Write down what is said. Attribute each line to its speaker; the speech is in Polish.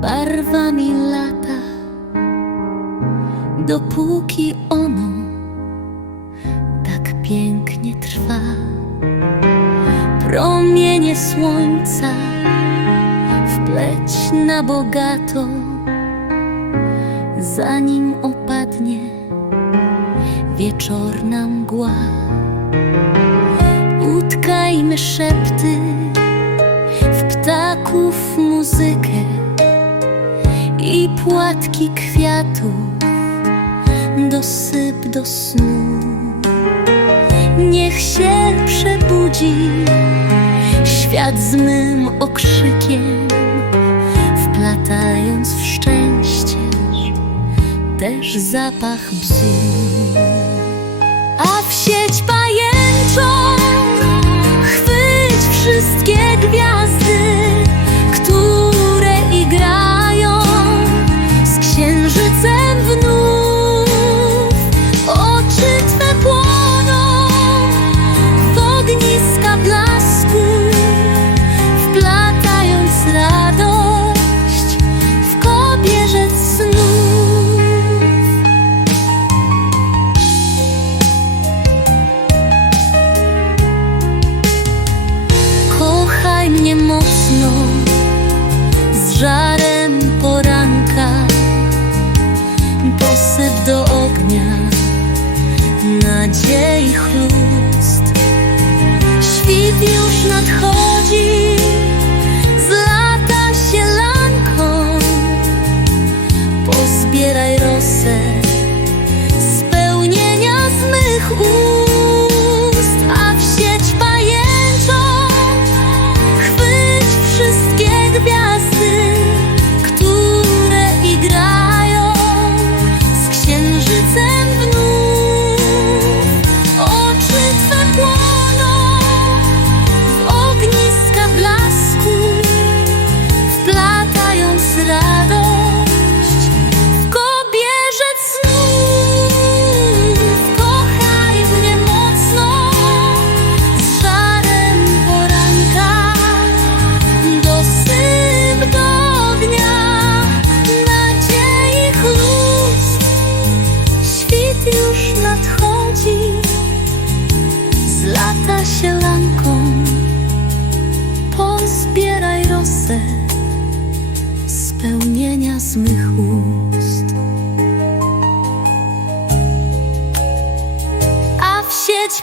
Speaker 1: barwami lata, dopóki ono tak pięknie trwa. Promienie słońca wpleć na bogato, zanim opadnie wieczorna mgła. Utkajmy szepty muzykę i płatki kwiatów dosyp do snu. Niech się przebudzi świat z mym okrzykiem, wplatając w szczęście też zapach bzu. A w sieć pajęczą z spełnienia z mych ust. A w sieć